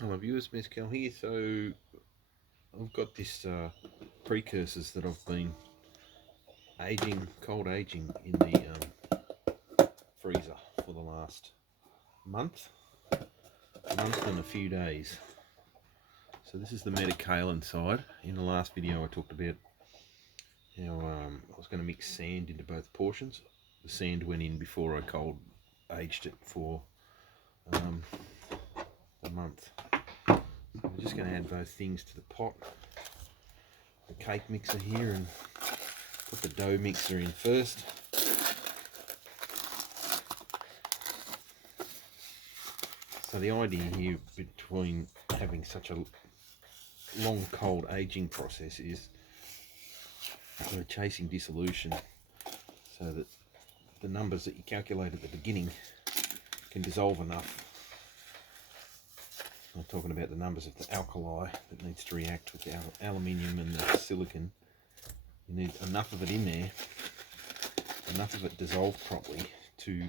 Hello viewers, Mescal here. So I've got this precursors that I've been cold aging in the freezer for the last month and a few days. So this is the metakaolin side. In the last video I talked about how I was going to mix sand into both portions. The sand went in before I cold aged it for a month. I'm just going to add both things to the pot. The cake mixer here, and put the dough mixer in first. So the idea here between having such a long cold aging process is we're chasing dissolution so that the numbers that you calculate at the beginning can dissolve enough. I'm talking about the numbers of the alkali that needs to react with the aluminium and the silicon. You need enough of it in there, enough of it dissolved properly to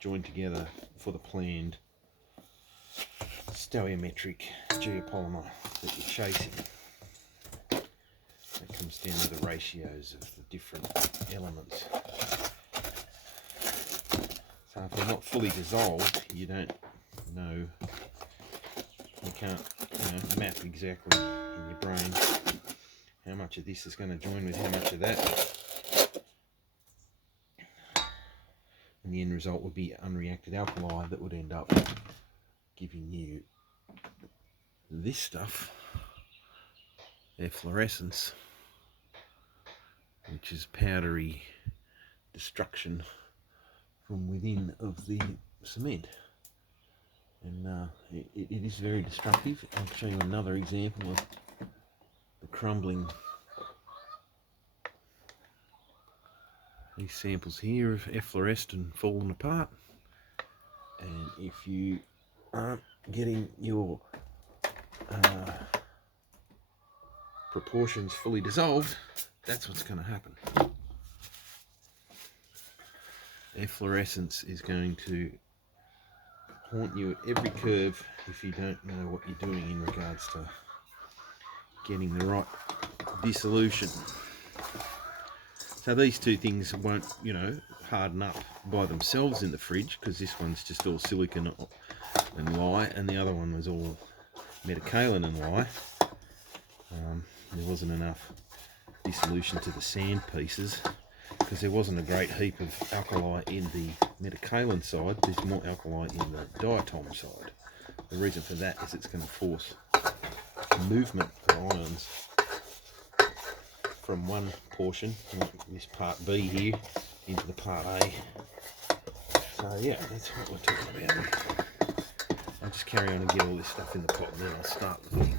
join together for the planned stoichiometric geopolymer that you're chasing. That comes down to the ratios of the different elements. So if they're not fully dissolved, you don't know, you can't map exactly in your brain how much of this is going to join with how much of that. And the end result would be unreacted alkali that would end up giving you this stuff, efflorescence, which is powdery destruction from within of the cement. And it is very destructive. I'll show you another example of the crumbling. These samples here have effloresced and fallen apart, and if you aren't getting your proportions fully dissolved, that's what's going to happen. Efflorescence is going to haunt you at every curve if you don't know what you're doing in regards to getting the right dissolution. So these two things won't, harden up by themselves in the fridge, because this one's just all silicon and lye, and the other one was all metakaolin and lye. There wasn't enough dissolution to the sand pieces, because there wasn't a great heap of alkali in the metakaolin side. There's more alkali in the diatom side. The reason for that is it's going to force movement of ions from one portion, this part B here, into the part A. So yeah, that's what we're talking about. I'll just carry on and get all this stuff in the pot, and then I'll start the thing.